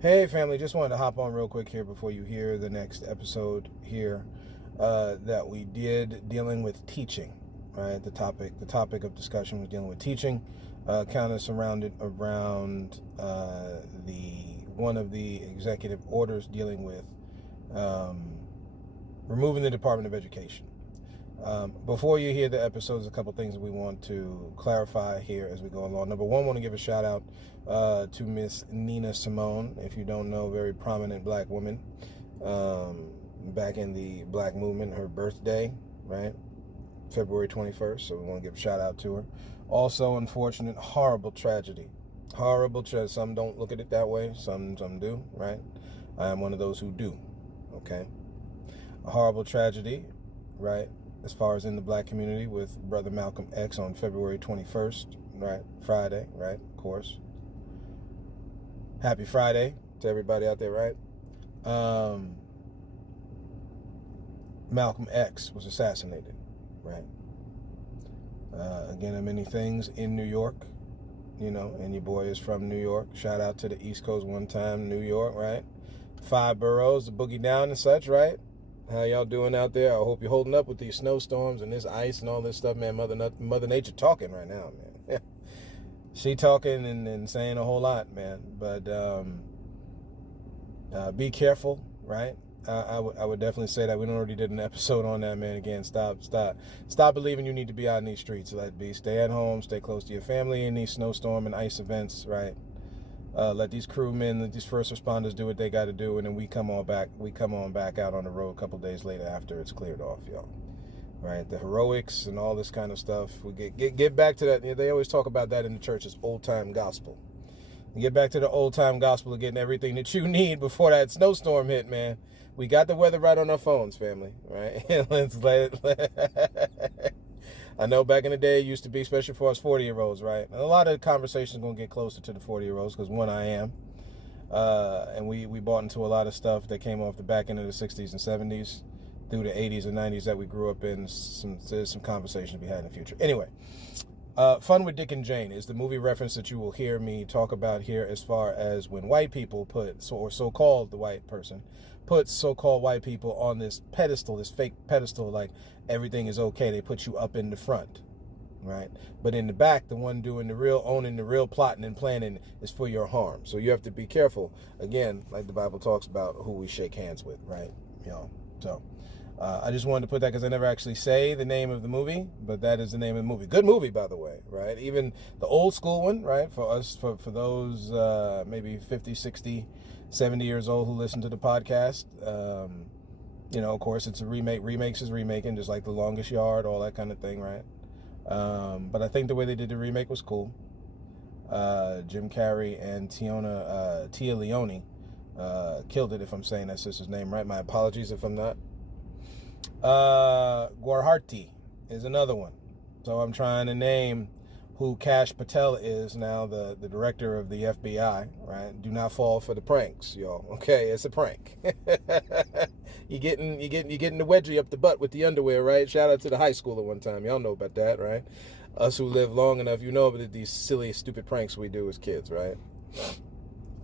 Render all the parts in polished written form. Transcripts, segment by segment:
Hey family, just wanted to hop on real quick here before you hear the next episode here that we did dealing with teaching, right? The topic of discussion was dealing with teaching, kind of surrounded around the one of the executive orders dealing with removing the Department of Education. Before you hear the episodes, a couple things we want to clarify here as we go along. Number one, I want to give a shout out to Miss Nina Simone. If you don't know, very prominent black woman back in the black movement. Her birthday, right? February 21st. So we want to give a shout out to her. Also, unfortunate, horrible tragedy. Horrible tragedy. Some don't look at it that way. Some do, right? I am one of those who do. Okay. A horrible tragedy, right? As far as in the black community with Brother Malcolm X on February 21st, right? Friday, right? Of course. Happy Friday to everybody out there, right? Malcolm X was assassinated, right? Again, many things in New York, and your boy is from New York. Shout out to the East Coast one time, New York, right? 5 boroughs, the boogie down and such, right? How y'all doing out there? I hope you're holding up with these snowstorms and this ice and all this stuff, man. Mother Nature talking right now, man. She talking and saying a whole lot, man. But be careful, right? I would definitely say that. We already did an episode on that, man. Again, stop believing you need to be out in these streets. Let be. Stay at home. Stay close to your family in these snowstorm and ice events, right? Let these crewmen, let these first responders do what they got to do, and then we come on back out on the road a couple days later after it's cleared off, y'all. Right? The heroics and all this kind of stuff. We get back to that. They always talk about that in the church as old time gospel. Get back to the old time gospel of getting everything that you need before that snowstorm hit, man. We got the weather right on our phones, family. Right? I know back in the day it used to be, especially for us 40-year-olds, right? And a lot of conversations going to get closer to the 40-year-olds because, one, I am. And we bought into a lot of stuff that came off the back end of the 60s and 70s through the 80s and 90s that we grew up in. There's some conversations to be had in the future. Anyway, Fun with Dick and Jane is the movie reference that you will hear me talk about here, as far as when white people so-called the white person puts so-called white people on this pedestal, this fake pedestal, like everything is okay. They put you up in the front, right? But in the back, the one doing the real owning, the real plotting and planning is for your harm. So you have to be careful. Again, like the Bible talks about, who we shake hands with, right? So I just wanted to put that because I never actually say the name of the movie, but that is the name of the movie. Good movie, by the way, right? Even the old school one, right? For us, for those maybe 50, 60, 70 years old who listen to the podcast, of course, it's a remake. Remakes is remaking, just like The Longest Yard, all that kind of thing, right? But I think the way they did the remake was cool. Jim Carrey and Tia Leone killed it, if I'm saying that sister's name right. My apologies if I'm not. Gujarati is another one. So I'm trying to name who Kash Patel is now, the director of the FBI, right? Do not fall for the pranks, y'all. Okay, it's a prank. you getting the wedgie up the butt with the underwear, right? Shout out to the high schooler one time. Y'all know about that, right? Us who live long enough, you know about these silly, stupid pranks we do as kids, right?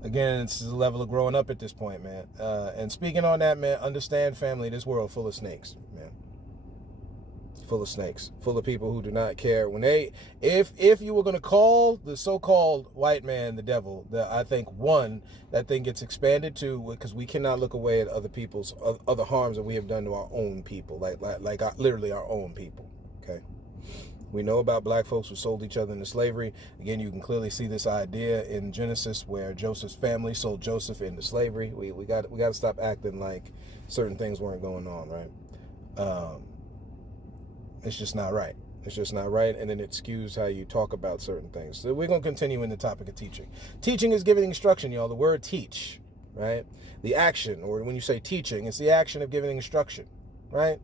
Again, it's the level of growing up at this point, man. And speaking on that, man, understand, family, this world full of snakes, man. Full of snakes. Full of people who do not care. If you were going to call the so-called white man the devil, I think, one, that thing gets expanded to, because we cannot look away at other people's, other harms that we have done to our own people, like literally our own people, okay? We know about black folks who sold each other into slavery. Again, you can clearly see this idea in Genesis, where Joseph's family sold Joseph into slavery. We got to stop acting like certain things weren't going on, right? It's just not right. It's just not right, and then it skews how you talk about certain things. So we're going to continue in the topic of teaching. Teaching is giving instruction, y'all. The word teach, right? The action, or when you say teaching, it's the action of giving instruction, right?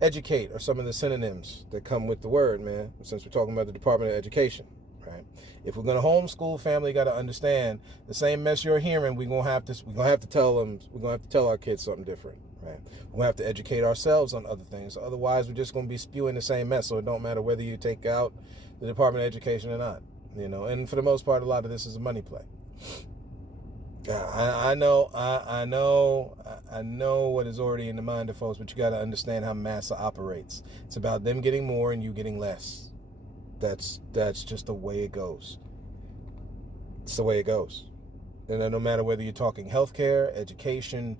Educate are some of the synonyms that come with the word, man, since we're talking about the Department of Education, right? If we're going to homeschool, family got to understand the same mess you're hearing. We're going to have to tell our kids something different, right? We're going to have to educate ourselves on other things. Otherwise, we're just going to be spewing the same mess. So it don't matter whether you take out the Department of Education or not, and for the most part, a lot of this is a money play. I know what is already in the mind of folks, but you got to understand how massa operates. It's about them getting more and you getting less. That's just the way it goes. It's the way it goes. And no matter whether you're talking healthcare, education,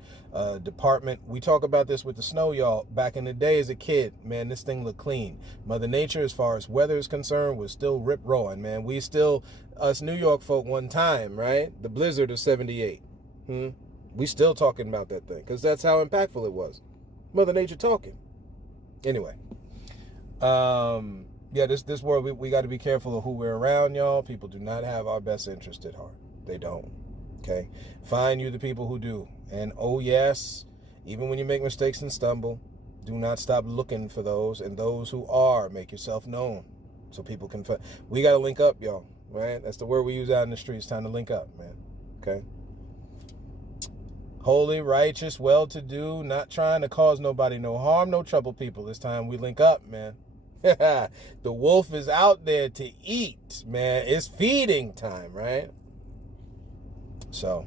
department, we talk about this with the snow, y'all. Back in the day as a kid, man, this thing looked clean. Mother Nature, as far as weather is concerned, was still rip roaring, man. We still, us New York folk one time, right? The blizzard of 78. We still talking about that thing because that's how impactful it was. Mother Nature talking. Anyway, yeah, this world, we got to be careful of who we're around, y'all. People do not have our best interest at heart. They don't. Okay, find you the people who do. And oh yes, even when you make mistakes and stumble, do not stop looking for those. And those who are, make yourself known so people can find. We got to link up, y'all, right? That's the word we use out in the streets. Time to link up, man. Okay. Holy, righteous, well-to-do, not trying to cause nobody no harm, no trouble, people. It's time we link up, man. The wolf is out there to eat, man. It's feeding time, right? So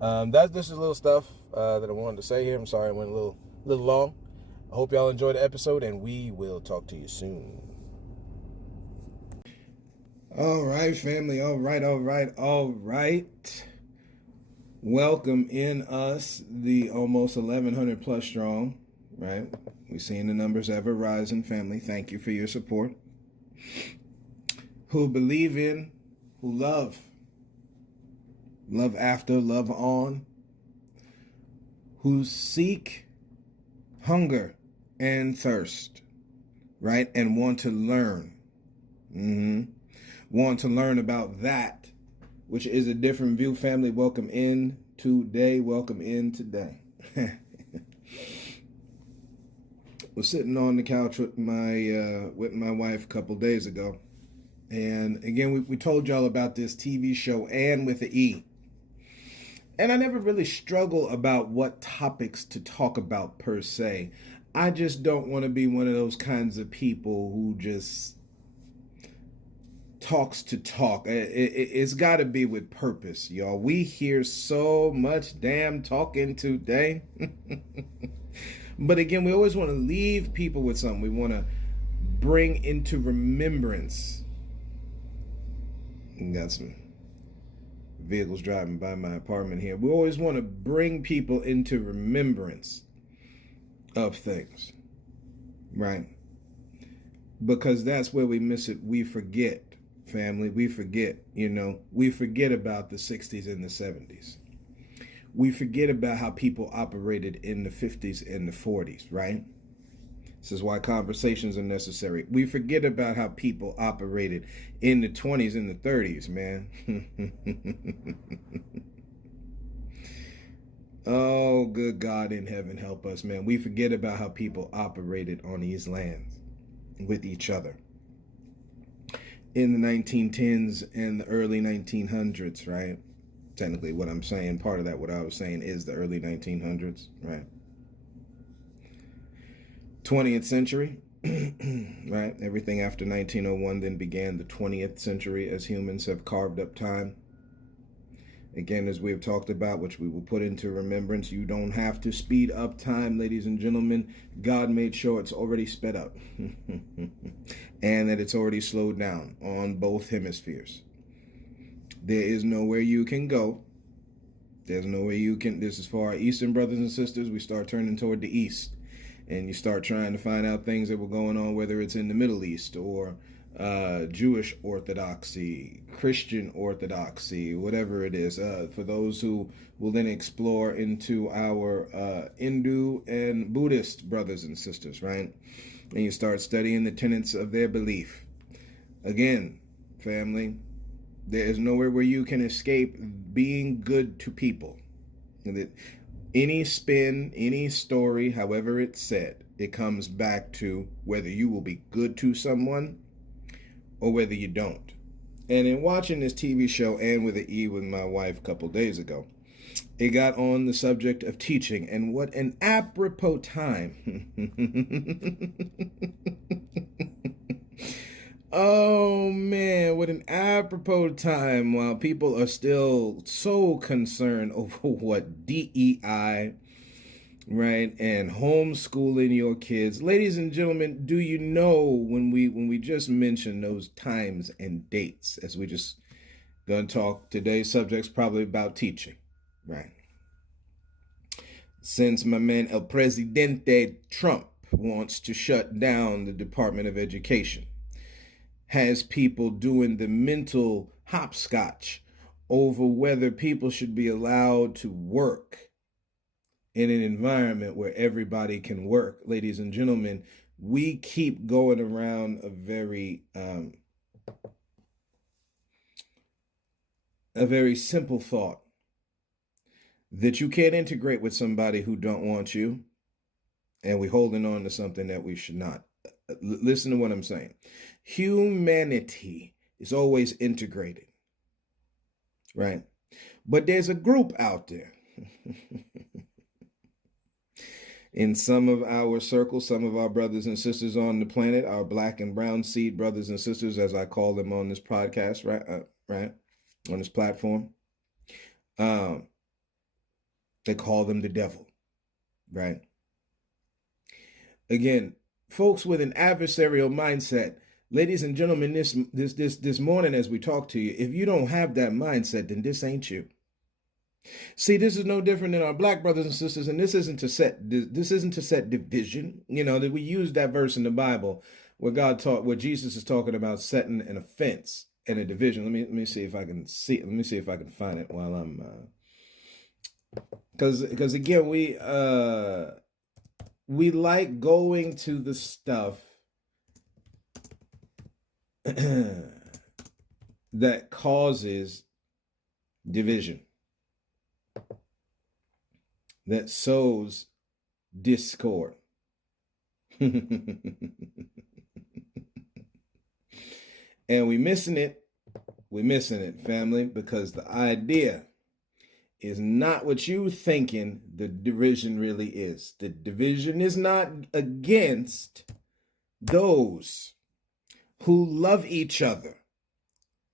this is a little stuff that I wanted to say here. I'm sorry I went a little long. I hope y'all enjoyed the episode, and we will talk to you soon. All right, family. All right. Welcome in us, the almost 1,100 plus strong, right? We've seen the numbers ever rising, family. Thank you for your support. Who believe in, who love after, love on, who seek, hunger, and thirst, right? And want to learn. Want to learn about that, which is a different view, family. Welcome in today. Was sitting on the couch with my wife a couple days ago. And again, we told y'all about this TV show, Anne with the E. And I never really struggle about what topics to talk about per se. I just don't want to be one of those kinds of people who just talks to talk. It's got to be with purpose, y'all. We hear so much damn talking today. But again, we always want to leave people with something. We want to bring into remembrance. Got some vehicles driving by my apartment here. We always want to bring people into remembrance of things, right? Because that's where we miss it. We forget, family. We forget, we forget about the 60s and the 70s. We forget about how people operated in the 50s and the 40s, right? This is why conversations are necessary. We forget about how people operated in the 20s and the 30s, man. Oh, good God in heaven, help us, man. We forget about how people operated on these lands with each other in the 1910s and the early 1900s, right? Technically, what I'm saying, part of that, what I was saying is the early 1900s, right? 20th century, right? Everything after 1901 then began the 20th century as humans have carved up time. Again, as we have talked about, which we will put into remembrance, you don't have to speed up time, ladies and gentlemen. God made sure it's already sped up and that it's already slowed down on both hemispheres. There is nowhere you can go. There's nowhere you can, this is for our Eastern brothers and sisters, we start turning toward the East. And you start trying to find out things that were going on, whether it's in the Middle East or Jewish Orthodoxy, Christian Orthodoxy, whatever it is. For those who will then explore into our Hindu and Buddhist brothers and sisters, right? And you start studying the tenets of their belief. Again, family, there is nowhere where you can escape being good to people. Any spin, any story, however it's said, it comes back to whether you will be good to someone or whether you don't. And in watching this TV show, Anne with an E, with my wife a couple days ago, it got on the subject of teaching, and what an apropos time Oh man, what an apropos time while people are still so concerned over what DEI, right, and homeschooling your kids. Ladies and gentlemen, do you know when we just mentioned those times and dates, as we just gonna talk today's subject's probably about teaching, right? Since my man El Presidente Trump wants to shut down the Department of Education, has people doing the mental hopscotch over whether people should be allowed to work in an environment where everybody can work. Ladies and gentlemen, we keep going around a very simple thought that you can't integrate with somebody who don't want you, and we're holding on to something that we should not. Listen to what I'm saying. Humanity is always integrated, right? But there's a group out there in some of our circles, some of our brothers and sisters on the planet, our black and brown seed brothers and sisters, as I call them on this podcast, right, on this platform. They call them the devil, right? Again, folks with an adversarial mindset, ladies and gentlemen, this morning as we talk to you, if you don't have that mindset, then this ain't you. See, this is no different than our black brothers and sisters, and this isn't to set division. You know that we use that verse in the Bible where Jesus is talking about setting an offense and a division. Let me see if I can find it while I'm because again we like going to the stuff that causes division, that sows discord. And we're missing it, family, because the idea is not what you thinking the division really is. The division is not against those who love each other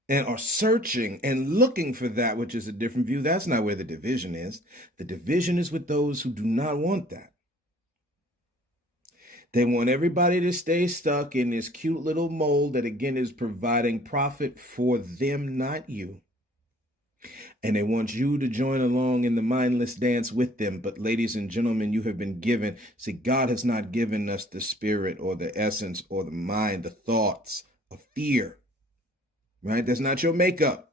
and are searching and looking for that which is a different view. That's not where the division is. The division is with those who do not want that. They want everybody to stay stuck in this cute little mold that, again, is providing profit for them, not you. And they want you to join along in the mindless dance with them. But ladies and gentlemen, you have been given. See, God has not given us the spirit or the essence or the mind, the thoughts of fear, right? That's not your makeup.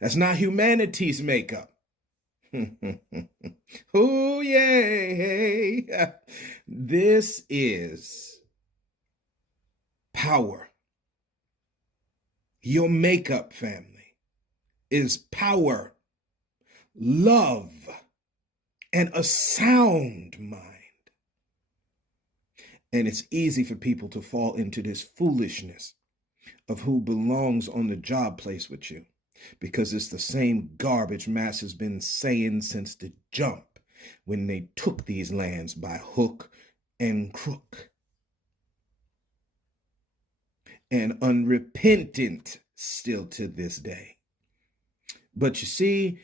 That's not humanity's makeup. Oh, yay. This is power. Your makeup, family, is power, love, and a sound mind. And it's easy for people to fall into this foolishness of who belongs on the job place with you, because it's the same garbage mass has been saying since the jump when they took these lands by hook and crook. And unrepentant still to this day. But you see,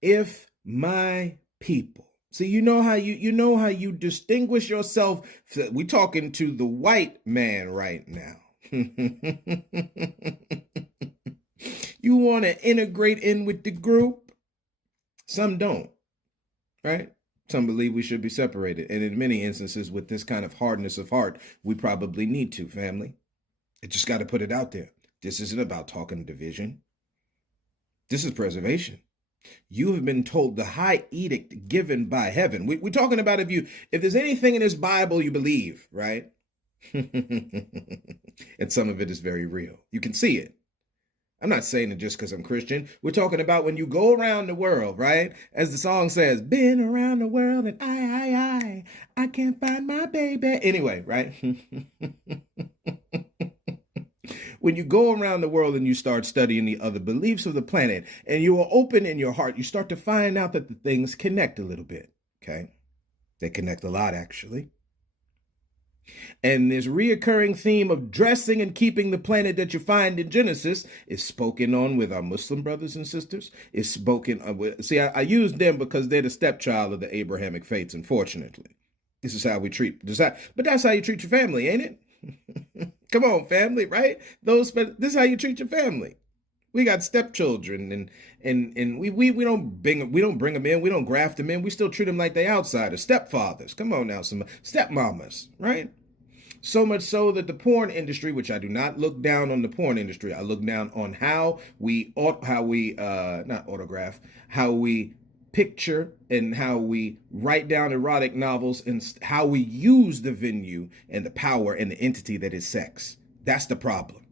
if my people, see, you know how you distinguish yourself. We're talking to the white man right now. You want to integrate in with the group? Some don't, right? Some believe we should be separated. And in many instances, with this kind of hardness of heart, we probably need to, family. I just got to put it out there. This isn't about talking division. This is preservation. You have been told the high edict given by heaven. We're talking about if there's anything in this Bible you believe, right? And some of it is very real. You can see it. I'm not saying it just because I'm Christian. We're talking about when you go around the world, right? As the song says, been around the world and I can't find my baby. Anyway, right? When you go around the world and you start studying the other beliefs of the planet and you are open in your heart, you start to find out that the things connect a little bit, okay? They connect a lot, actually. And this reoccurring theme of dressing and keeping the planet that you find in Genesis is spoken on with our Muslim brothers and sisters. It's spoken with, see, I use them because they're the stepchild of the Abrahamic faiths, unfortunately. This is how we treat, but that's how you treat your family, ain't it? Come on, family, right? This is how you treat your family. We got stepchildren, and we don't bring them in. We don't graft them in. We still treat them like they outsiders, stepfathers. Come on now, some stepmamas, right? So much so that the porn industry, which I do not look down on the porn industry, I look down on how we picture and how we write down erotic novels and how we use the venue and the power and the entity that is sex. That's the problem.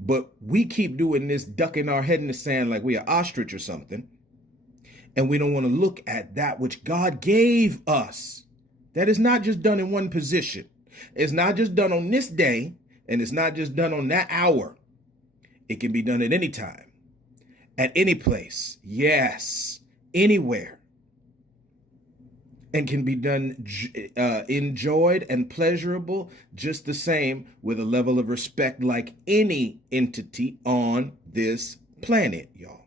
But we keep doing this, ducking our head in the sand like we are ostrich or something. And we don't want to look at that which God gave us. That is not just done in one position. It's not just done on this day, and it's not just done on that hour. It can be done at any time, at any place, yes, anywhere, and can be done enjoyed and pleasurable just the same with a level of respect like any entity on this planet, y'all.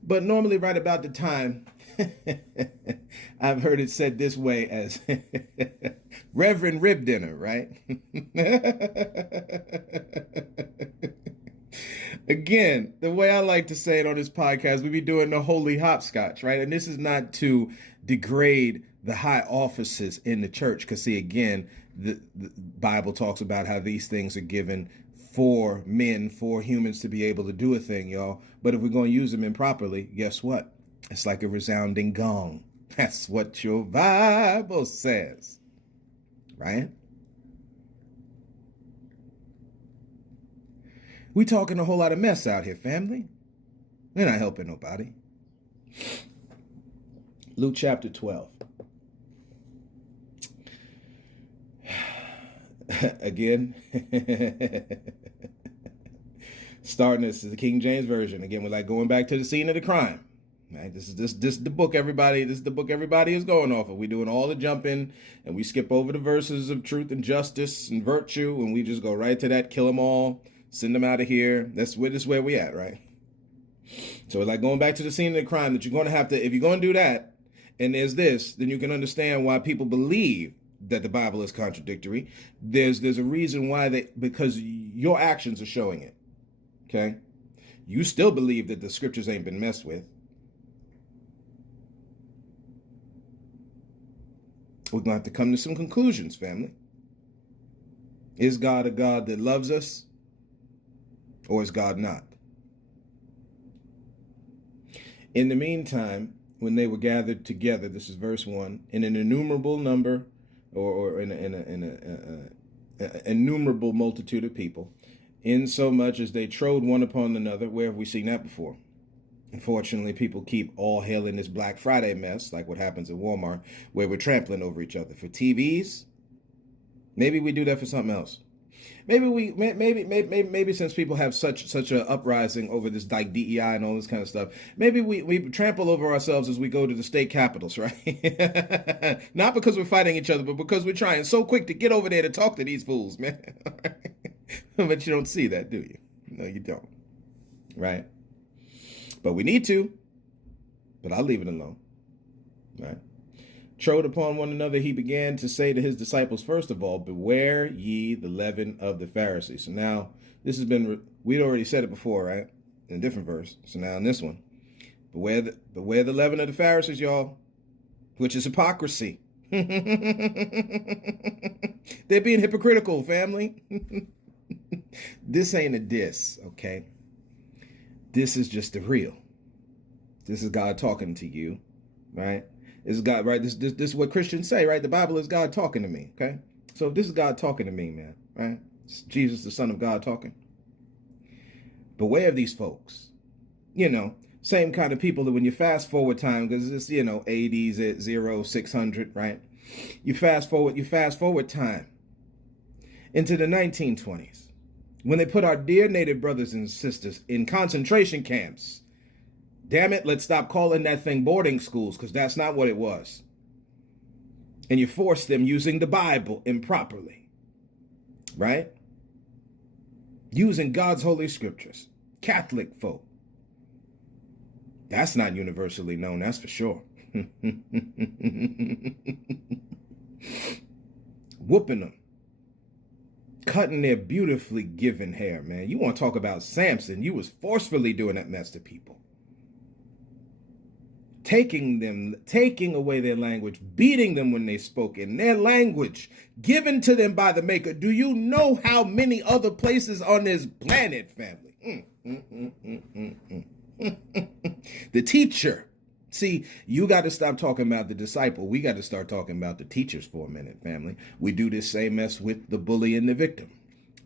But normally right about the time, I've heard it said this way as Reverend Rib Dinner, right? Again, the way I like to say it on this podcast, we be doing the holy hopscotch, right? And this is not to degrade the high offices in the church, because see, again, the Bible talks about how these things are given for men, for humans to be able to do a thing, y'all. But if we're going to use them improperly, guess what? It's like a resounding gong. That's what your Bible says, right? We talking a whole lot of mess out here, family. We're not helping nobody. Luke chapter 12. Again, starting this is the King James Version. Again, we're like going back to the scene of the crime. Right? This is the book, everybody. This is the book everybody is going off of. We're doing all the jumping, and we skip over the verses of truth and justice and virtue, and we just go right to that, kill them all, send them out of here. This is where we at, right? So it's like going back to the scene of the crime that you're going to have to, if you're going to do that, and there's this, then you can understand why people believe that the Bible is contradictory. There's a reason why because your actions are showing it. Okay? You still believe that the scriptures ain't been messed with. We're going to have to come to some conclusions, family. Is God a God that loves us, or is God not? In the meantime, when they were gathered together, this is verse 1, in an innumerable number, or in an innumerable multitude of people, in so much as they trode one upon another. Where have we seen that before? Unfortunately, people keep all hailing this Black Friday mess, like what happens at Walmart, where we're trampling over each other. For TVs, maybe we do that for something else. Maybe since people have such an uprising over this like DEI and all this kind of stuff, maybe we trample over ourselves as we go to the state capitals, right? Not because we're fighting each other, but because we're trying so quick to get over there to talk to these fools, man. But you don't see that, do you? No, you don't, right? But we need to, but I'll leave it alone, right? Trode upon one another, he began to say to his disciples, first of all, beware ye the leaven of the Pharisees. So now, this has been, we'd already said it before, right? In a different verse. So now in this one, beware the leaven of the Pharisees, y'all, which is hypocrisy. They're being hypocritical, family. This ain't a diss, okay? This is just the real. This is God talking to you, right? This is God, right? This is what Christians say, right? The Bible is God talking to me, okay? So this is God talking to me, man, right? It's Jesus, the Son of God, talking. Beware of these folks. You know, same kind of people that when you fast forward time, because it's, you know, 80s at 0, 600, right? You fast forward time into the 1920s, when they put our dear native brothers and sisters in concentration camps. Damn it, let's stop calling that thing boarding schools, because that's not what it was. And you force them using the Bible improperly, right? Using God's holy scriptures. Catholic folk. That's not universally known, that's for sure. Whooping them. Cutting their beautifully given hair, man. You want to talk about Samson. You was forcefully doing that mess to people. Taking away their language, beating them when they spoke in their language, given to them by the Maker. Do you know how many other places on this planet, family? The teacher. See, you got to stop talking about the disciple. We got to start talking about the teachers for a minute, family. We do this same mess with the bully and the victim.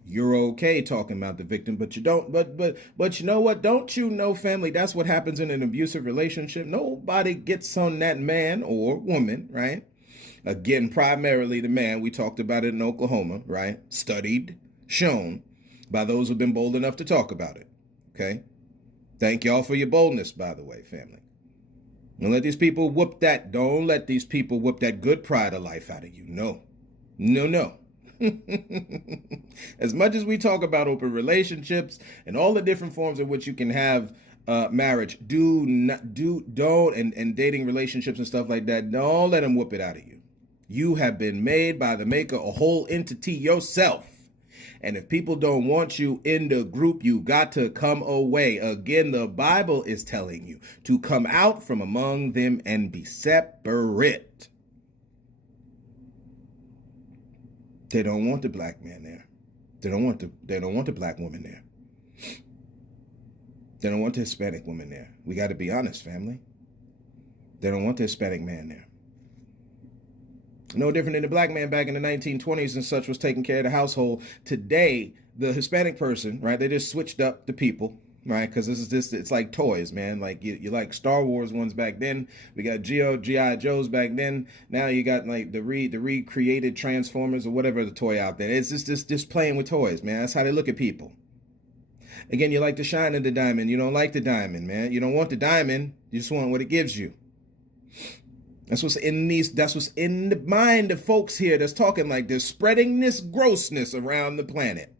You're okay talking about the victim, but you don't. But you know what? Don't you know, family? That's what happens in an abusive relationship. Nobody gets on that man or woman, right? Again, primarily the man. We talked about it in Oklahoma, right? Studied, shown by those who've been bold enough to talk about it. Okay. Thank y'all for your boldness, by the way, family. Don't let these people whoop that. Don't let these people whoop that good pride of life out of you. No. As much as we talk about open relationships and all the different forms in which you can have marriage, don't dating relationships and stuff like that, don't let them whoop it out of you. You have been made by the Maker, a whole entity yourself. And if people don't want you in the group, you got to come away. Again, the Bible is telling you to come out from among them and be separate. They don't want the black man there. They don't want the black woman there. They don't want the Hispanic woman there. We got to be honest, family. They don't want the Hispanic man there. No different than the black man back in the 1920s and such was taking care of the household. Today, the Hispanic person, right, they just switched up the people, right? Because it's like toys, man. Like you like Star Wars ones back then. We got G.I. Joes back then. Now you got like the recreated Transformers or whatever the toy out there. It's just playing with toys, man. That's how they look at people. Again, you like the shine of the diamond. You don't like the diamond, man. You don't want the diamond. You just want what it gives you. That's what's in the mind of folks here that's talking like this, spreading this grossness around the planet.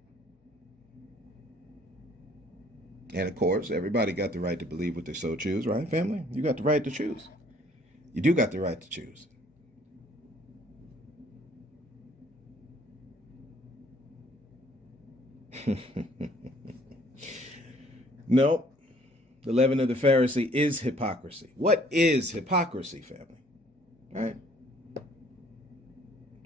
And of course, everybody got the right to believe what they so choose, right, family? You got the right to choose. You do got the right to choose. No, the leaven of the Pharisee is hypocrisy. What is hypocrisy, family? Right?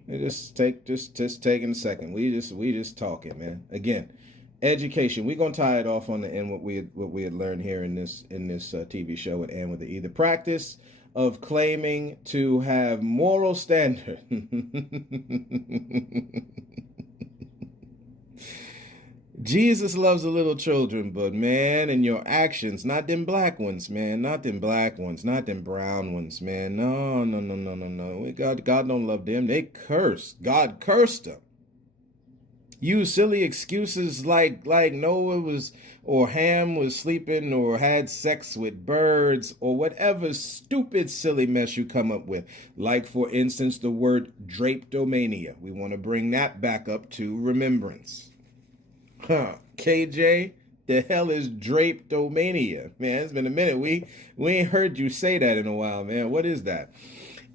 Just taking a second. We just talking, man. Again, education. We're gonna tie it off on the end what we had learned here in this TV show and end with it. The practice of claiming to have moral standard. Jesus loves the little children, but man, in your actions, not them black ones, man, not them black ones, not them brown ones, man. No. God don't love them. They curse. God cursed them. Use silly excuses like Noah was or Ham was sleeping or had sex with birds or whatever stupid silly mess you come up with. Like, for instance, the word drapetomania. We want to bring that back up to remembrance. KJ, the hell is drapetomania? Man, it's been a minute. We ain't heard you say that in a while, man. What is that?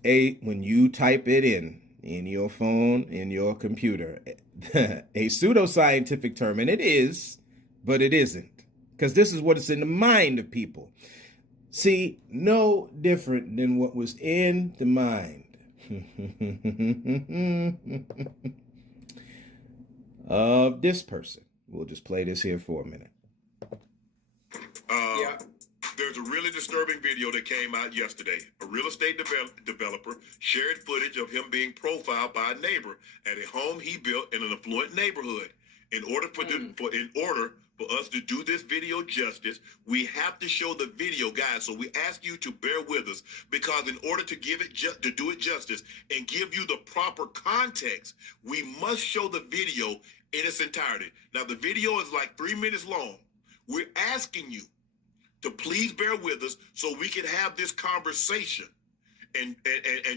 When you type it in your phone, in your computer, a pseudoscientific term, and it is, but it isn't. Because this is what is in the mind of people. See, no different than what was in the mind of this person. We'll just play this here for a minute. There's a really disturbing video that came out yesterday. A real estate developer shared footage of him being profiled by a neighbor at a home he built in an affluent neighborhood. In order for us to do this video justice, we have to show the video, guys. So we ask you to bear with us, because in order to give it to do it justice and give you the proper context, we must show the video in its entirety. Now, the video is like 3 minutes long. We're asking you to please bear with us so we can have this conversation and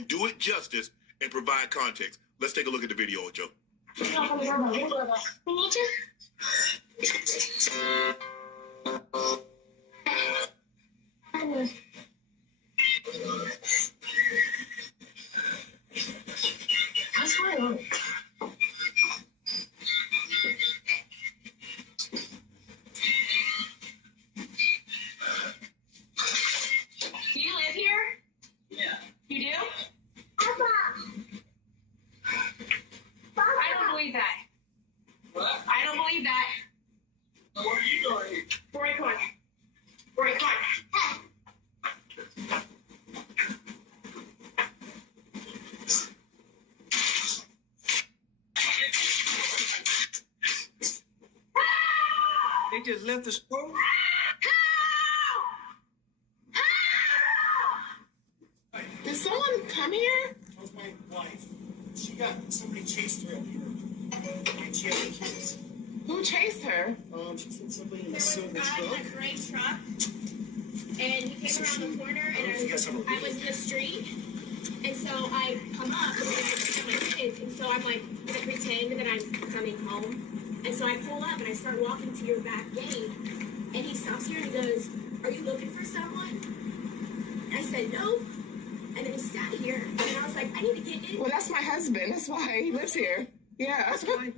do it justice and provide context. Let's take a look at the video, Joe. We need to. What's going on? Do you live here? Yeah. You do? Papa. I don't believe that. What? I don't believe that. What are you doing? Rory, come on. Rory, come on. They just left the school? Did someone come here? That was my wife. Somebody chased her up here. And she had the kids. Who chased her? She said somebody in a There was a silver guy truck. in a gray truck, and he came around the corner, I don't know if you guys have a I was in the street, and so I come up and I look at my kids, and so I'm like gonna pretend that I'm coming home, and so I pull up and I start walking to your back gate, and he stops here and he goes, "Are you looking for someone?" And I said, "No," and then he sat here, and I was like, "I need to get in." Well, that's my husband. That's why he lives here. Yeah. That's fine.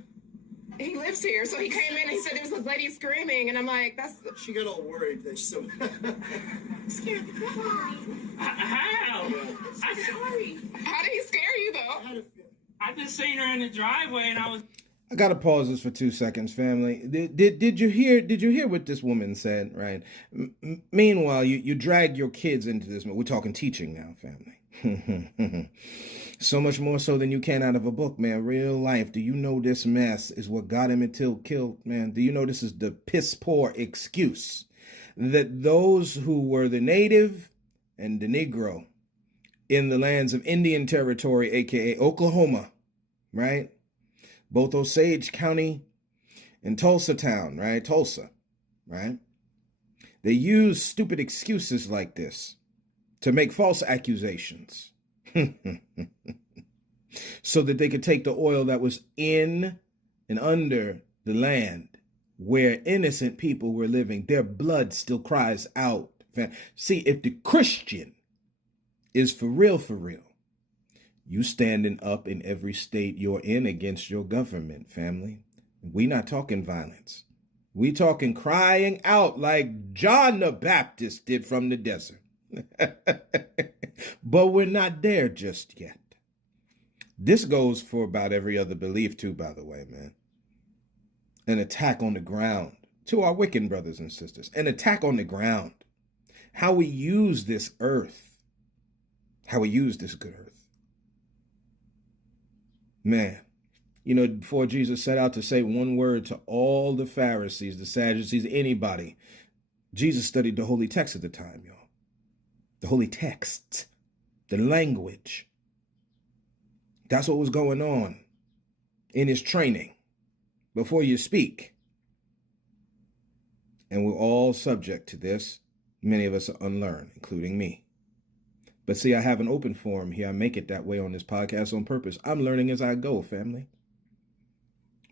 He lives here. So he came in and he said there was a lady screaming. And I'm like, that's. She got all worried that so. I'm scared the crap out of me. How? I'm sorry. How did he scare you, though? I had a feeling. I just seen her in the driveway and I was. I gotta pause this for 2 seconds, family. Did you hear what this woman said? Right. Meanwhile, you drag your kids into this. We're talking teaching now, family. So much more so than you can out of a book, man. Real life. Do you know this mess is what got him until killed, man? Do you know this is the piss poor excuse that those who were the native and the Negro in the lands of Indian Territory, aka Oklahoma, right? Both Osage County and Tulsa Town, right? Tulsa, right? They use stupid excuses like this to make false accusations so that they could take the oil that was in and under the land where innocent people were living. Their blood still cries out. See, if the Christian is for real, you standing up in every state you're in against your government, family. We not talking violence. We talking crying out like John the Baptist did from the desert. But we're not there just yet. This goes for about every other belief too, by the way, man. An attack on the ground to our Wiccan brothers and sisters. An attack on the ground. How we use this earth. How we use this good earth. Man, you know, before Jesus set out to say one word to all the Pharisees, the Sadducees, anybody, Jesus studied the holy text at the time, y'all. The holy text, the language. That's what was going on in his training before you speak. And we're all subject to this. Many of us are unlearned, including me. But see, I have an open forum here. I make it that way on this podcast on purpose. I'm learning as I go, family.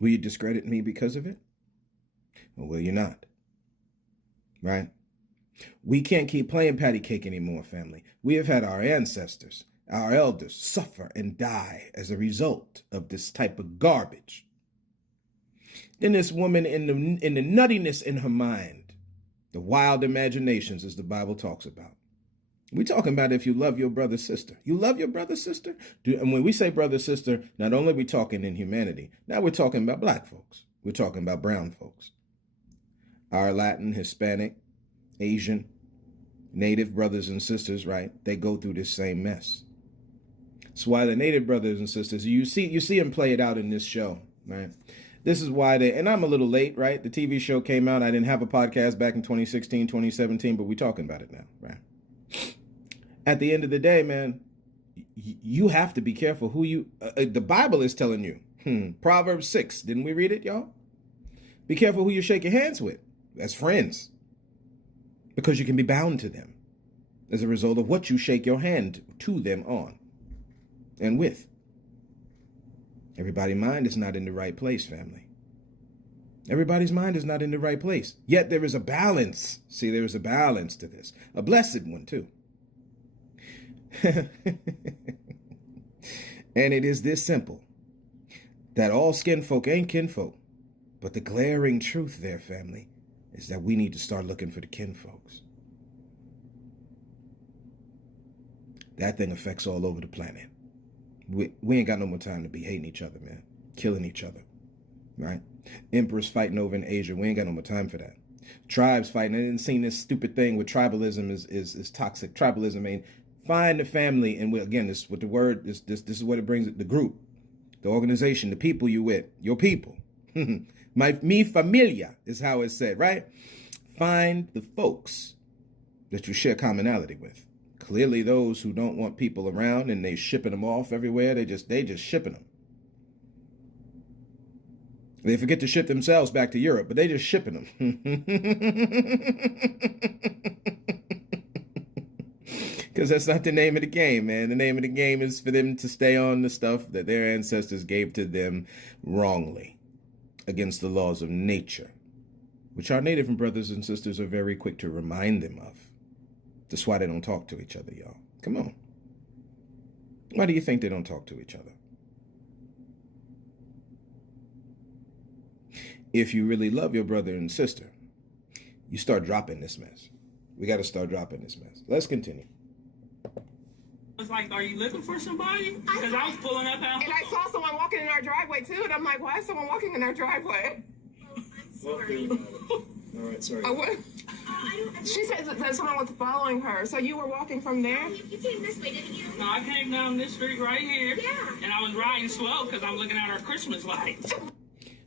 Will you discredit me because of it? Or will you not? Right? We can't keep playing patty cake anymore, family. We have had our ancestors, our elders, suffer and die as a result of this type of garbage. Then this woman in the nuttiness in her mind, the wild imaginations, as the Bible talks about. We're talking about if you love your brother, sister. You love your brother, sister? And when we say brother, sister, not only are we talking in humanity, now we're talking about black folks. We're talking about brown folks. Our Latin, Hispanic, Asian, Native brothers and sisters, right? They go through this same mess. That's why the Native brothers and sisters, you see them play it out in this show, right? This is why and I'm a little late, right? The TV show came out. I didn't have a podcast back in 2016, 2017, but we're talking about it now, right? At the end of the day, man, you have to be careful who you, the Bible is telling you. Proverbs 6, didn't we read it, y'all? Be careful who you shake your hands with as friends, because you can be bound to them as a result of what you shake your hand to them on and with. Everybody's mind is not in the right place, family. Everybody's mind is not in the right place. Yet there is a balance. See, there is a balance to this. A blessed one, too. And it is this simple, that all skin folk ain't kinfolk. But the glaring truth there, family, is that we need to start looking for the kinfolks. That thing affects all over the planet. We ain't got no more time to be hating each other, man. Killing each other, right? Emperors fighting over in Asia. We ain't got no more time for that. Tribes fighting. I didn't see this stupid thing with tribalism is toxic. Tribalism ain't. Find the family, and again, this what the word is. This is what it brings. The group, the organization, the people you with, your people. Mi familia is how it's said, right? Find the folks that you share commonality with. Clearly, those who don't want people around and they shipping them off everywhere, they just shipping them. They forget to ship themselves back to Europe, but they just shipping them. Because that's not the name of the game, man. The name of the game is for them to stay on the stuff that their ancestors gave to them wrongly, against the laws of nature, which our native brothers and sisters are very quick to remind them of. That's why they don't talk to each other, y'all. Come on. Why do you think they don't talk to each other? If you really love your brother and sister, you start dropping this mess. We got to start dropping this mess. Let's continue. It's like, are you looking for somebody? Because I was pulling up out. And I saw someone walking in our driveway too, and I'm like, why is someone walking in our driveway? Oh, I'm sorry. All right, sorry. Oh, what? I don't. She said that someone was following her. So you were walking from there? You came this way, didn't you? No, I came down this street right here. Yeah. And I was riding slow because I'm looking at our Christmas lights.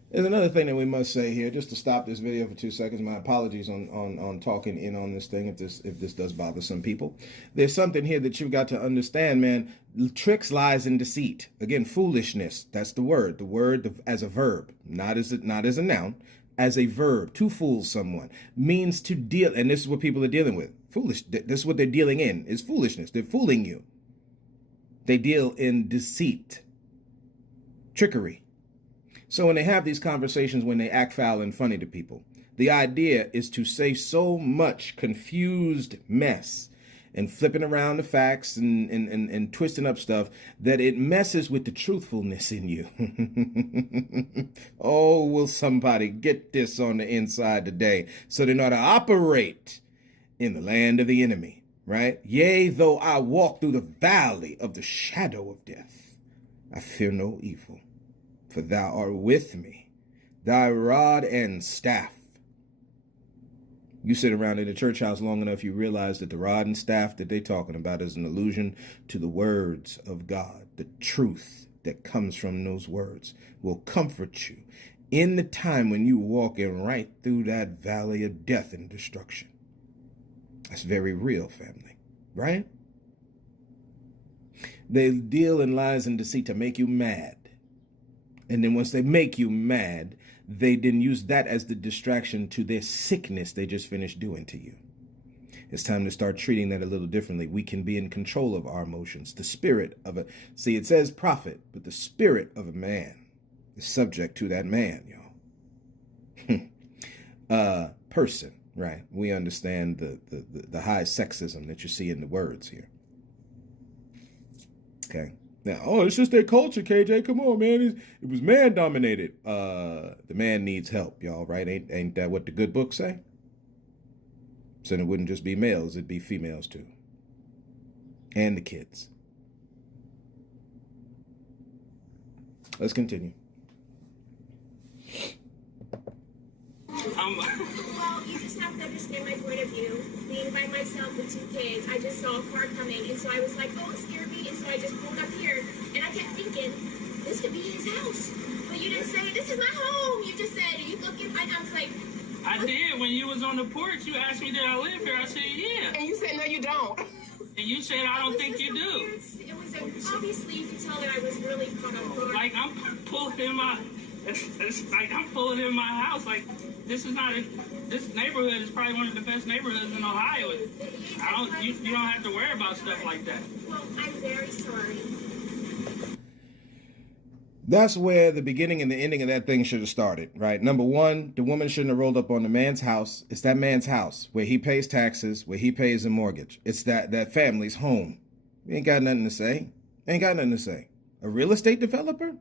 There's another thing that we must say here, just to stop this video for 2 seconds. My apologies on talking in on this thing if this does bother some people. There's something here that you've got to understand, man. Tricks, lies, and deceit. Again, foolishness. That's the word. The word as a verb, not as a noun, as a verb. To fool someone means to deal, and this is what people are dealing with. Foolish. This is what they're dealing in, is foolishness. They're fooling you. They deal in deceit, trickery. So when they have these conversations, when they act foul and funny to people, the idea is to say so much confused mess and flipping around the facts and twisting up stuff that it messes with the truthfulness in you. Oh, will somebody get this on the inside today so they know how to operate in the land of the enemy, right? Yea, though I walk through the valley of the shadow of death, I fear no evil. For thou art with me, thy rod and staff. You sit around in the church house long enough, you realize that the rod and staff that they're talking about is an allusion to the words of God. The truth that comes from those words will comfort you in the time when you walking right through that valley of death and destruction. That's very real, family, right? They deal in lies and deceit to make you mad. And then once they make you mad, they then use that as the distraction to their sickness they just finished doing to you. It's time to start treating that a little differently. We can be in control of our emotions. The spirit of see, it says prophet, but the spirit of a man is subject to that man, y'all. Person, right? We understand the high sexism that you see in the words here. Okay. Now, oh, it's just their culture, KJ. Come on, man. It was man-dominated. The man needs help, y'all, right? Ain't that what the good book say? So it wouldn't just be males, it'd be females, too. And the kids. Let's continue. Well, you just have to understand my point of view. Being by myself with 2 kids, I just saw a car coming, and so I was like, oh, it scared me, and so I just pulled up here, and I kept thinking, this could be his house. But you didn't say, this is my home. You just said, you looking, and I was like, I did. When you was on the porch, you asked me, did I live here? I said, yeah. And you said, no, you don't. And you said, I don't think you do. It was obviously, you could tell that I was really caught off guard. Like, I'm pulling in my, it's like I'm pulling in my house. Like, this neighborhood is probably one of the best neighborhoods in Ohio. You don't have to worry about stuff like that. Well, I'm very sorry. That's where the beginning and the ending of that thing should have started, right? Number one, the woman shouldn't have rolled up on the man's house. It's that man's house where he pays taxes, where he pays a mortgage. It's that family's home. Ain't got nothing to say. Ain't got nothing to say. A real estate developer?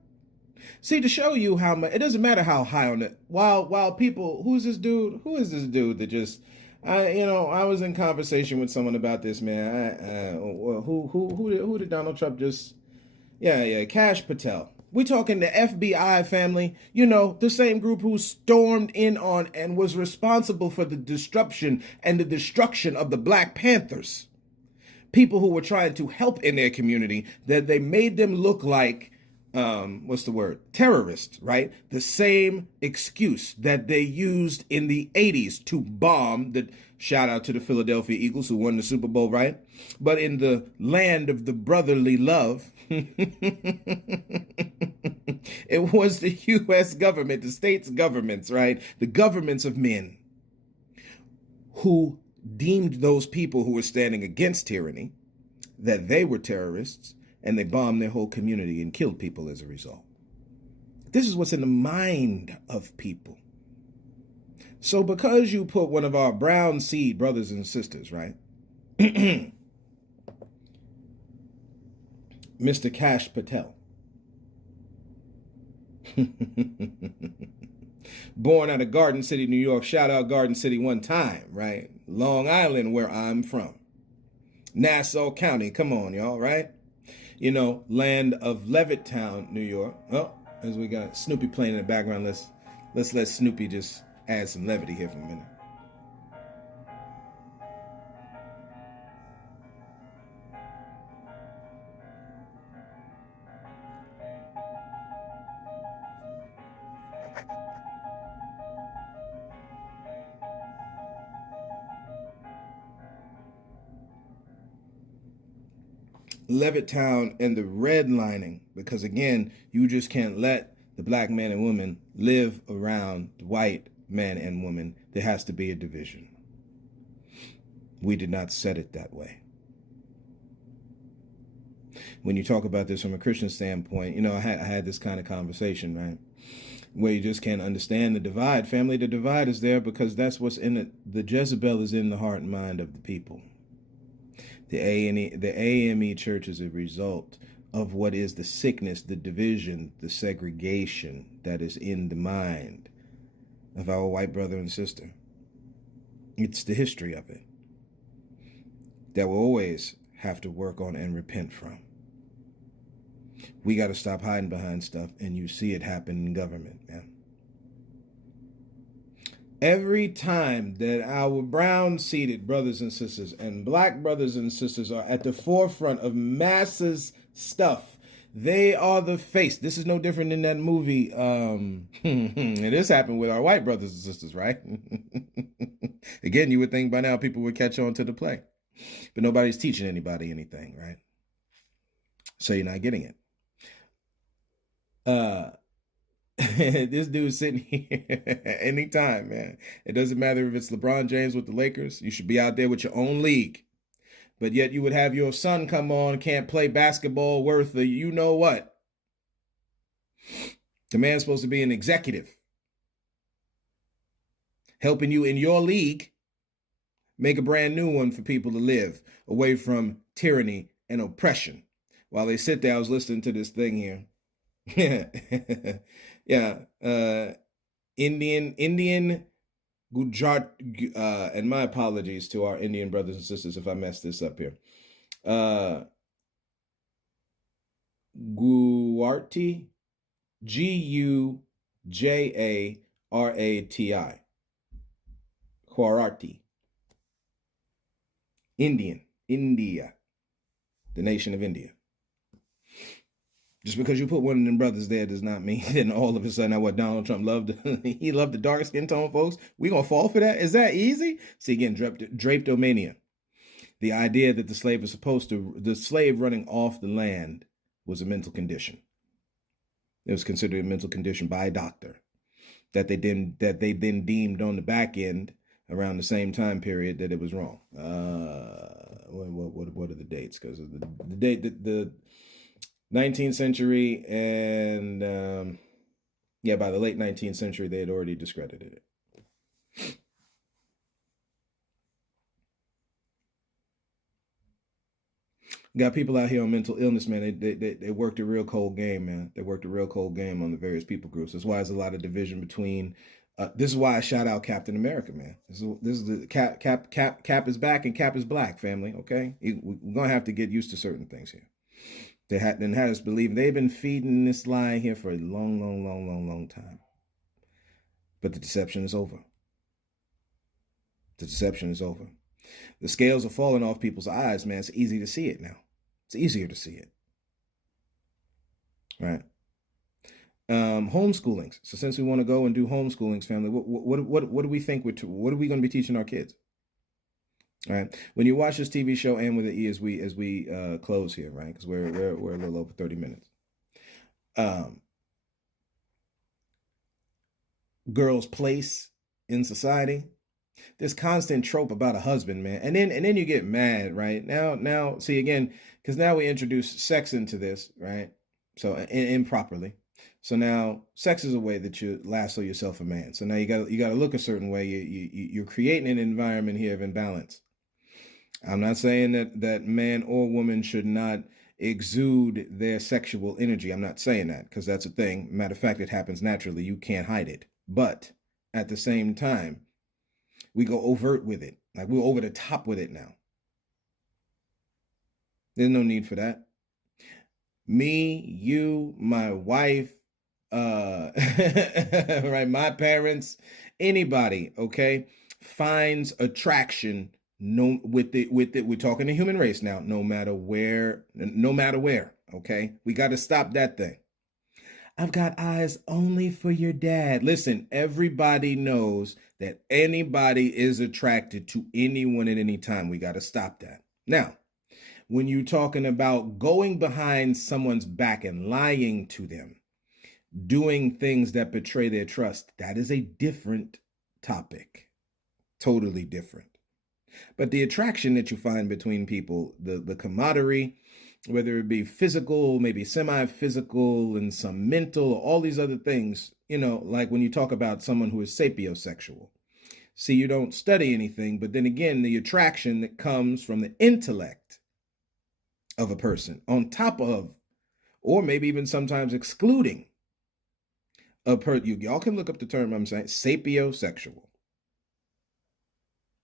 See, to show you how much, it doesn't matter how high on it. While people, who is this dude that just, I was in conversation with someone about this, man. Who did Donald Trump just, yeah, Kash Patel. We're talking the FBI family, the same group who stormed in on and was responsible for the disruption and the destruction of the Black Panthers. People who were trying to help in their community, that they made them look like, terrorists, right? The same excuse that they used in the 80s to bomb shout out to the Philadelphia Eagles who won the Super Bowl, right? But in the land of the brotherly love, it was the U.S. government, the states' governments, right? The governments of men who deemed those people who were standing against tyranny that they were terrorists, and they bombed their whole community and killed people as a result. This is what's in the mind of people. So because you put one of our brown seed brothers and sisters, right? Mr. Kash Patel, born out of Garden City, New York. Shout out Garden City one time, right? Long Island, where I'm from. Nassau County, come on, y'all, right? Land of Levittown, New York. Oh, as we got Snoopy playing in the background, let's let Snoopy just add some levity here for a minute. Levittown and the redlining, because again, you just can't let the Black man and woman live around the white man and woman. There has to be a division. We did not set it that way. When you talk about this from a Christian standpoint, I had this kind of conversation, right? Where you just can't understand the divide. Family, the divide is there because that's what's in it. The Jezebel is in the heart and mind of the people. The AME church is a result of what is the sickness, the division, the segregation that is in the mind of our white brother and sister. It's the history of it that we'll always have to work on and repent from. We got to stop hiding behind stuff, and you see it happen in government, man. Every time that our brown-seeded brothers and sisters and Black brothers and sisters are at the forefront of masses stuff, they are the face. This is no different than that movie. It has happened with our white brothers and sisters, right? Again, you would think by now people would catch on to the play. But nobody's teaching anybody anything, right? So you're not getting it. This dude's sitting here anytime, man. It doesn't matter if it's LeBron James with the Lakers. You should be out there with your own league. But yet you would have your son come on, can't play basketball worth the you know what. The man's supposed to be an executive, helping you in your league make a brand new one for people to live away from tyranny and oppression. While they sit there, I was listening to this thing here. Yeah. Indian Gujarat, and my apologies to our Indian brothers and sisters if I mess this up here. Gujarati, Gujarati. Gujarati. India, the nation of India. Just because you put one of them brothers there does not mean that all of a sudden what Donald Trump loved, he loved the dark skin tone folks. We gonna fall for that? Is that easy? See, again, drapetomania. The idea that the slave running off the land was a mental condition. It was considered a mental condition by a doctor that they then deemed on the back end around the same time period that it was wrong. What are the dates? Because of the date that 19th century, and yeah, by the late 19th century, they had already discredited it. Got people out here on mental illness, man. They worked a real cold game, man. They worked a real cold game on the various people groups. That's why there's a lot of division between. This is why I shout out Captain America, man. This is the Cap is back and Cap is black, family. Okay, we're gonna have to get used to certain things here. They had us believe they've been feeding this lie here for a long time. But the deception is over. The deception is over. The scales are falling off people's eyes, man. It's easy to see it now. It's easier to see it. Right. Homeschoolings. So since we want to go and do homeschoolings, family, what do we think? What are we going to be teaching our kids? All right. When you watch this TV show, and with the E, as we close here, right? Because we're a little over 30 minutes. Girls' place in society. This constant trope about a husband, man, and then you get mad, right? Now, see again, because now we introduce sex into this, right? So improperly. So now sex is a way that you lasso yourself a man. So now you got to look a certain way. You're creating an environment here of imbalance. I'm not saying that man or woman should not exude their sexual energy. I'm not saying that, because that's a thing. Matter of fact, it happens naturally. You can't hide it. But at the same time, we go overt with it. Like, we're over the top with it now. There's no need for that. Me, you, my wife, right, my parents, anybody, okay, finds attraction with it. We're talking the human race now, no matter where, okay? We got to stop that thing. I've got eyes only for your dad. Listen, everybody knows that anybody is attracted to anyone at any time. We got to stop that. Now, when you're talking about going behind someone's back and lying to them, doing things that betray their trust, that is a different topic. Totally different. But the attraction that you find between people, the camaraderie, whether it be physical, maybe semi-physical, and some mental, all these other things, like when you talk about someone who is sapiosexual. See, you don't study anything, but then again, the attraction that comes from the intellect of a person on top of, or maybe even sometimes excluding a person. Y'all can look up the term I'm saying, sapiosexual.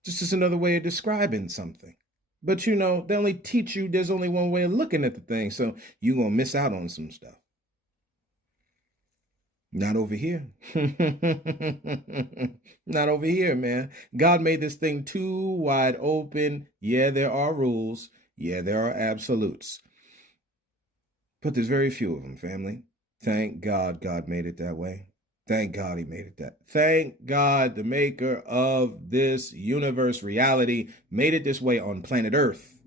Just as another way of describing something. But they only teach you there's only one way of looking at the thing. So you're going to miss out on some stuff. Not over here. Not over here, man. God made this thing too wide open. Yeah, there are rules. Yeah, there are absolutes. But there's very few of them, family. Thank God God made it that way. Thank God he made it that. Thank God the maker of this universe reality made it this way on planet Earth.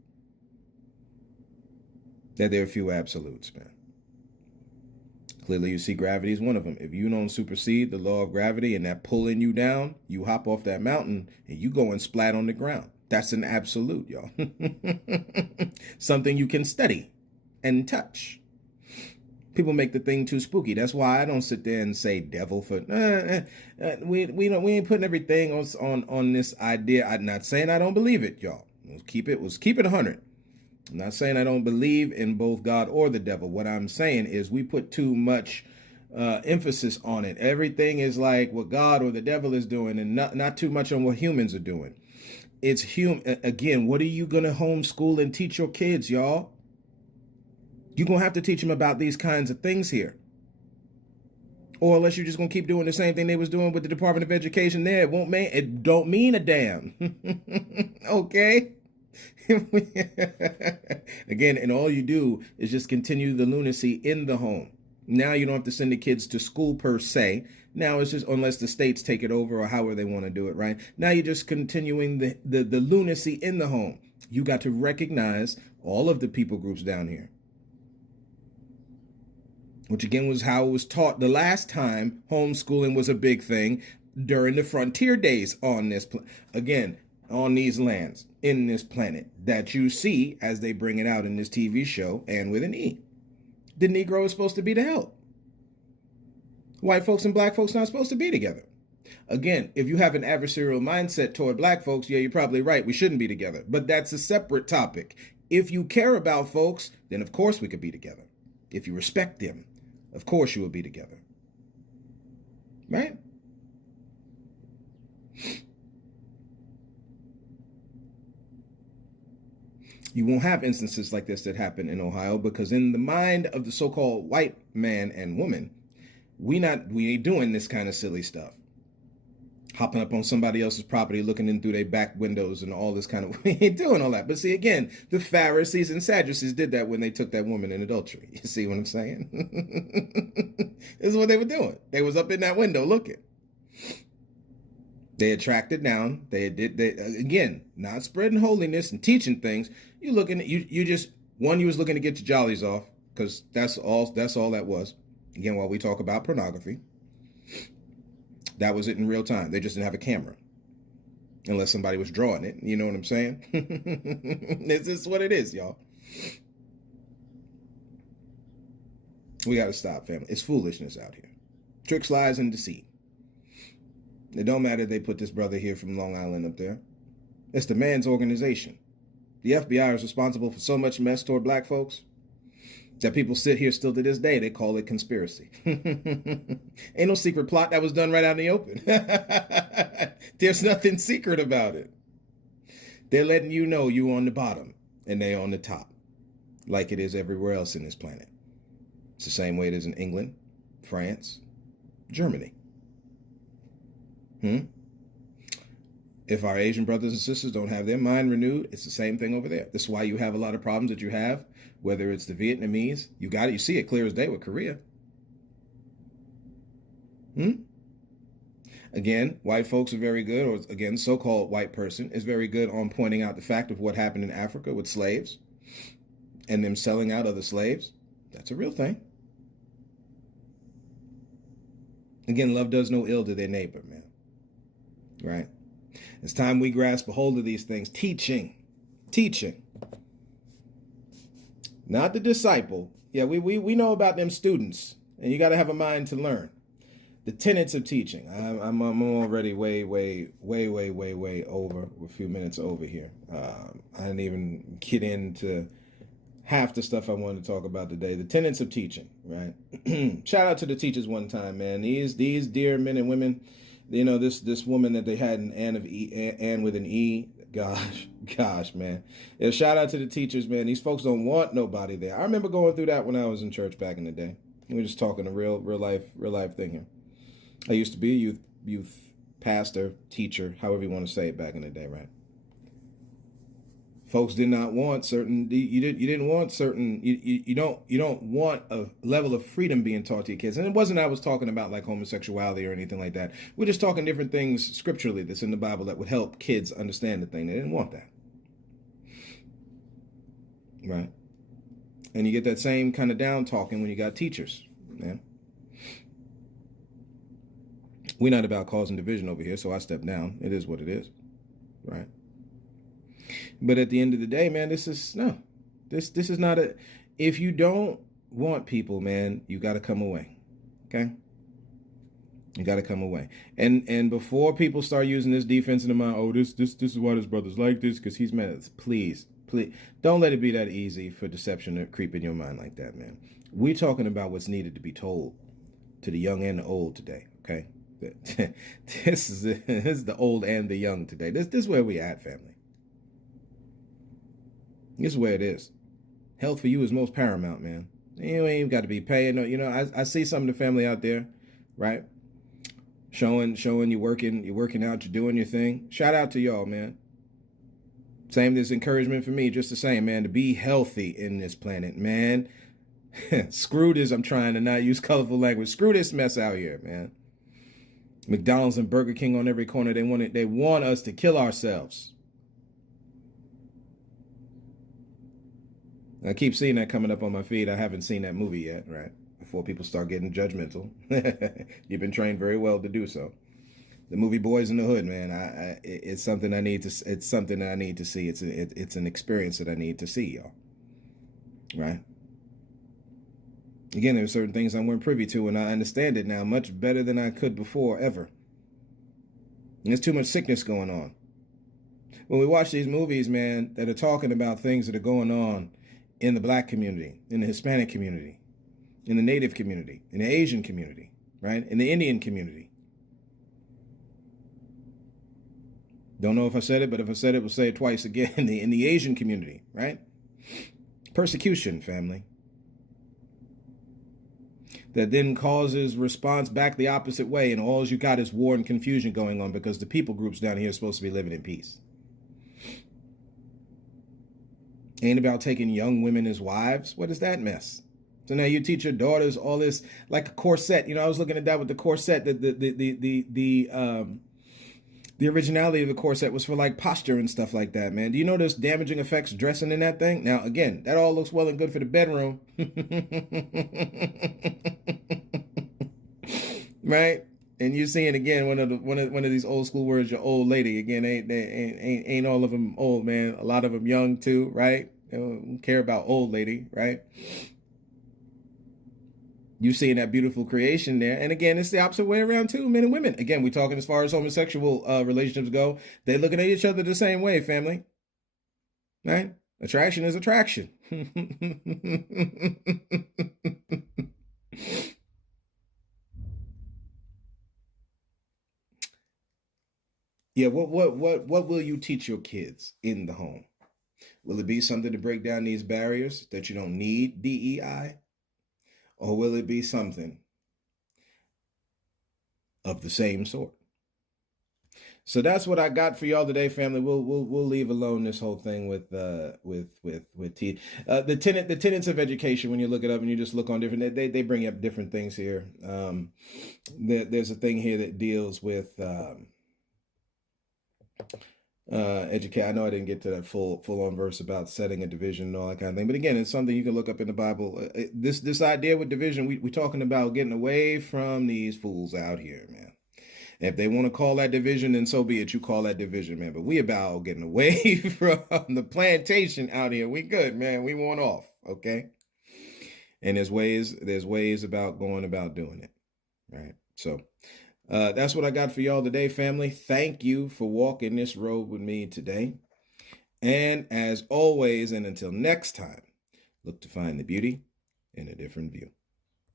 That there are few absolutes, man. Clearly you see gravity is one of them. If you don't supersede the law of gravity and that pulling you down, you hop off that mountain and you go and splat on the ground. That's an absolute, y'all. Something you can study and touch. People make the thing too spooky. That's why I don't sit there and say devil for we ain't putting everything on this idea. I'm not saying I don't believe it, y'all. Let's keep it 100. I'm not saying I don't believe in both God or the devil. What I'm saying is we put too much emphasis on it. Everything is like what God or the devil is doing, and not too much on what humans are doing. It's again, what are you gonna homeschool and teach your kids, y'all? You're going to have to teach them about these kinds of things here. Or unless you're just going to keep doing the same thing they was doing with the Department of Education there, it don't mean a damn. Okay? Again, and all you do is just continue the lunacy in the home. Now you don't have to send the kids to school per se. Now it's just, unless the states take it over or however they want to do it, right? Now you're just continuing the lunacy in the home. You got to recognize all of the people groups down here. Which again was how it was taught the last time homeschooling was a big thing during the frontier days on this, again, on these lands, in this planet, that you see as they bring it out in this TV show, and with an E. The Negro is supposed to be the help. White folks and black folks not supposed to be together. Again, if you have an adversarial mindset toward black folks, yeah, you're probably right. We shouldn't be together. But that's a separate topic. If you care about folks, then of course we could be together. If you respect them, of course you will be together. Right? You won't have instances like this that happen in Ohio because in the mind of the so-called white man and woman, we ain't doing this kind of silly stuff. Hopping up on somebody else's property, looking in through their back windows and all this kind of, we ain't doing all that. But see, again, the Pharisees and Sadducees did that when they took that woman in adultery. You see what I'm saying? This is what they were doing. They was up in that window looking. They attracted down. They again, not spreading holiness and teaching things. You looking at you was looking to get your jollies off because that's all that was. Again, while we talk about pornography, that was it in real time. They just didn't have a camera. Unless somebody was drawing it. You know what I'm saying? This is what it is, y'all. We got to stop, family. It's foolishness out here. Tricks, lies, and deceit. It don't matter they put this brother here from Long Island up there. It's the man's organization. The FBI is responsible for so much mess toward black folks that people sit here still to this day. They call it conspiracy. Ain't no secret plot that was done right out in the open. There's nothing secret about it. They're letting you know you on the bottom and they on the top, like it is everywhere else in this planet. It's the same way it is in England, France, Germany. If our Asian brothers and sisters don't have their mind renewed, it's the same thing over there. That's why you have a lot of problems that you have, whether it's the Vietnamese. You see it clear as day with Korea. Again, white folks are very good, or again, so-called white person is very good on pointing out the fact of what happened in Africa with slaves and them selling out other slaves. That's a real thing. Again, love does no ill to their neighbor, man. Right? It's time we grasp a hold of these things. Teaching. Not the disciple. Yeah, we know about them students, and you got to have a mind to learn. The tenets of teaching. I'm already way over, a few minutes over here. I didn't even get into half the stuff I wanted to talk about today. The tenets of teaching, right? Shout out to the teachers one time, man. These dear men and women. You know, this woman that they had, Ann with an E. Gosh, man. Yeah, shout out to the teachers, man. These folks don't want nobody there. I remember going through that when I was in church back in the day. We were just talking a real life thing here. I used to be a youth pastor, teacher, however you want to say it back in the day, right? Folks did not want certain. You don't want a level of freedom being taught to your kids. And it wasn't I was talking about like homosexuality or anything like that. We're just talking different things scripturally that's in the Bible that would help kids understand the thing. They didn't want that, right? And you get that same kind of down talking when you got teachers, man. We're not about causing division over here, so I step down. It is what it is, right? But at the end of the day, man, this is not if you don't want people, man, you got to come away. Okay. You got to come away. And before people start using this defense in the mind, oh, this is why this brother's like this, because he's mad. Please, don't let it be that easy for deception to creep in your mind like that, man. We're talking about what's needed to be told to the young and the old today. Okay. This is the old and the young today. This is where we at, family. This is where it is. Health for you is most paramount, man. You ain't got to be paying. You know, I see some of the family out there, right? Showing you working out, you're doing your thing. Shout out to y'all, man. Same this encouragement for me, just the same, man, to be healthy in this planet, man. Screw this. I'm trying to not use colorful language. Screw this mess out here, man. McDonald's and Burger King on every corner. They want us to kill ourselves. I keep seeing that coming up on my feed. I haven't seen that movie yet, right? Before people start getting judgmental. You've been trained very well to do so. The movie Boys in the Hood, man. It's something I need to. It's something that I need to see. It's an experience that I need to see, y'all. Right? Again, there are certain things I weren't privy to, and I understand it now much better than I could before, ever. And there's too much sickness going on. When we watch these movies, man, that are talking about things that are going on in the Black community, in the Hispanic community, in the Native community, in the Asian community, right? In the Indian community. Don't know if I said it, but if I said it, we'll say it twice again. In the Asian community, right? Persecution, family. That then causes response back the opposite way, and all you got is war and confusion going on because the people groups down here are supposed to be living in peace. Ain't about taking young women as wives. What is that mess? So now you teach your daughters all this like a corset. You know, I was looking at that with the corset. The originality of the corset was for like posture and stuff like that, man. Do you know there's damaging effects dressing in that thing? Now, again, that all looks well and good for the bedroom. Right? And you're seeing again one of these old school words, your old lady. Again, ain't all of them old, man. A lot of them young too, right? They don't care about old lady, right? You seeing that beautiful creation there. And again, it's the opposite way around too, men and women. Again, we're talking as far as homosexual relationships go. They're looking at each other the same way, family. Right? Attraction is attraction. Yeah, what will you teach your kids in the home? Will it be something to break down these barriers that you don't need DEI? Or will it be something of the same sort? So that's what I got for y'all today, family. We'll leave alone this whole thing with T. The tenets of education. When you look it up and you just look on different, they bring up different things here. There's a thing here that deals with educate. I know I didn't get to that full on verse about setting a division and all that kind of thing, but again, it's something you can look up in the Bible. This idea with division, we're talking about getting away from these fools out here, man. If they want to call that division, then so be it. You call that division, man. But we about getting away from the plantation out here. We good, man. We want off, okay? And there's ways about going about doing it, right? So that's what I got for y'all today, family. Thank you for walking this road with me today. And as always, and until next time, look to find the beauty in a different view.